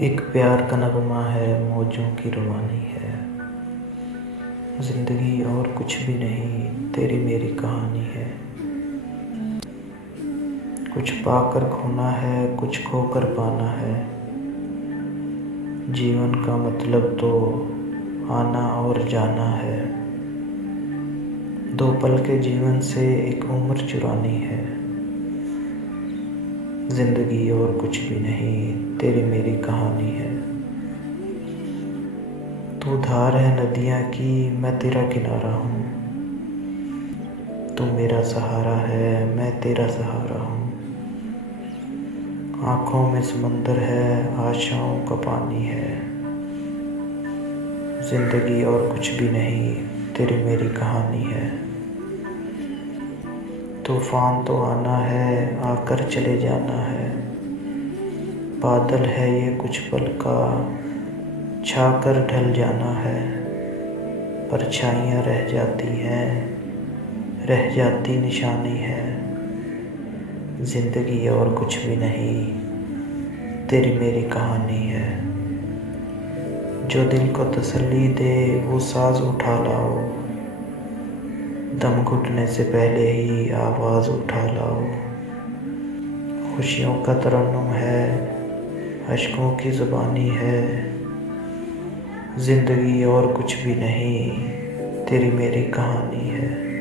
एक प्यार का नगमा है, मौजों की रवानी है। जिंदगी और कुछ भी नहीं, तेरी मेरी कहानी है। कुछ पाकर खोना है, कुछ खोकर पाना है। जीवन का मतलब तो आना और जाना है। दो पल के जीवन से एक उम्र चुरानी है। जिंदगी और कुछ भी नहीं, तेरी मेरी कहानी है। तू धार है नदियाँ की, मैं तेरा किनारा हूँ। तू मेरा सहारा है, मैं तेरा सहारा हूँ। आँखों में समंदर है, आशाओं का पानी है। जिंदगी और कुछ भी नहीं, तेरी मेरी कहानी है। तूफान तो आना है, आकर चले जाना है। बादल है ये कुछ पल का, छाकर ढल जाना है। परछाइयाँ रह जाती हैं, रह जाती निशानी है। जिंदगी और कुछ भी नहीं, तेरी मेरी कहानी है। जो दिल को तसल्ली दे वो साज उठा लाओ। दम घुटने से पहले ही आवाज़ उठा लाओ। खुशियों का तरन्नुम है, अश्कों की ज़ुबानी है। जिंदगी और कुछ भी नहीं, तेरी मेरी कहानी है।